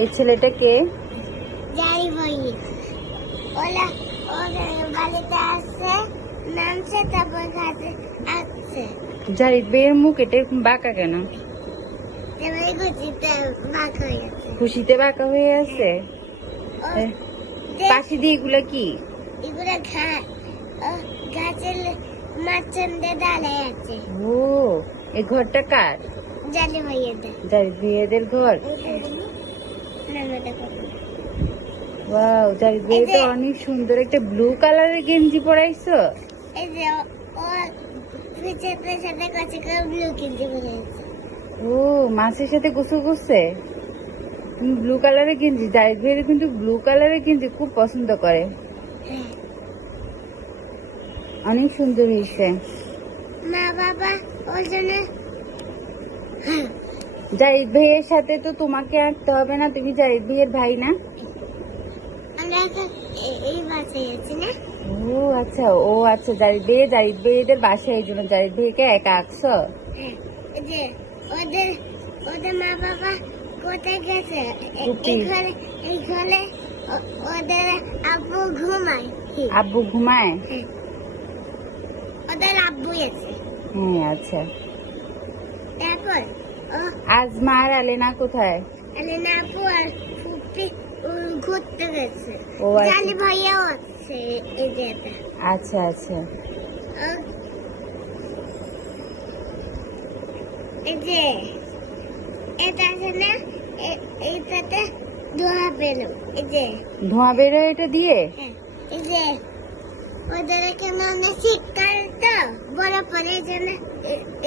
এই ছেলেটা কে? যাই ভাই ওলা ওদের বাড়িতে আসছে নামছে তারপর ঘাটে আসছে জারিদ ভাইয়ের মুখ এটা এরকম বাঁকা কেন? এবারে গুছিতে বাঁক হয়ে গেছে। খুশিতে বাঁকা হয়ে আছে? ও পাশে দিয়ে এগুলা কি? এগুলো গাছের মাঝখানে দাঁড়ায় আছে। ও, এই ঘরটা কার? জালি ভাইয়ের দা জারিদ ভাইয়াদের ঘর। নানাটা করে ওয়াও, জারিদ ভাই তো অনেক সুন্দর একটা ব্লু কালারের গেঞ্জি পরাইছো। এই যে ও পিছের সাথে কাছে করে ব্লু কিনতে বলেছে। ও, মাছের সাথে গোসল করছে। ব্লু কালারের গেঞ্জি, জারিদ ভাইয়ের কিন্তু ব্লু কালারের গেঞ্জি খুব পছন্দ করে। অনেক সুন্দর হয়েছে। মা বাবা ওর জন্য জারিদ ভাইয়ের সাথে তো তোমাকে আঁকতে হবে না, তুমি জারিদ ভাইয়ের ভাই না? আমরা এখন এই বাসায় আছি না। ও আচ্ছা, জারিদ ভাইয়েদের বাসায়, এই জন্য জারিদ ভাইকে একা আঁকছো। হ্যাঁ, এই যে ওদের ওদের মা বাবা কোথায় গেছে? কুপি। এই ঘরে ওদের আব্বু ঘুমায়। আব্বু ঘুমায়? হ্যাঁ, ওদের আব্বু আছে। হ্যাঁ আচ্ছা। তারপর ও আজ মা আর আলেনা কোথায়? আলেনা আপু আর ফুপি ঘুরতে গেছে। ও আচ্ছা। জালি ভাইয়াও আছে এই যে এটা। আচ্ছা আচ্ছা। এই যে এটা আছে না, এইটাতে ধোয়া বেরো। এই যে ধোঁয়া বেরোয় এটা দিয়ে? হ্যাঁ, এই যে ওদের কেমন শীতকাল তো বড় পরে জন্য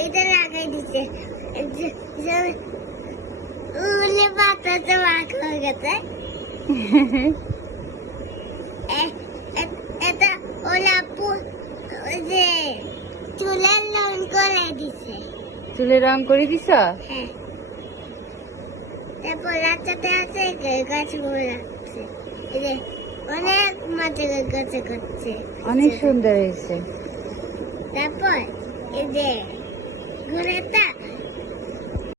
এটা লাগাই দিচ্ছে। এই যে উলে বাতাসে মাখ হয়ে গেছে। এটা ওলা আপু ওই যে চুলের রং করে দিছে। চুলে রং করে দিছ? হ্যাঁ, তারপর রাস্তাতে আছে গাছ আছে। এই যে অনেক মাঝে গাছে করছে। অনেক সুন্দর হয়েছে। তারপর এই যে ঘুরেটা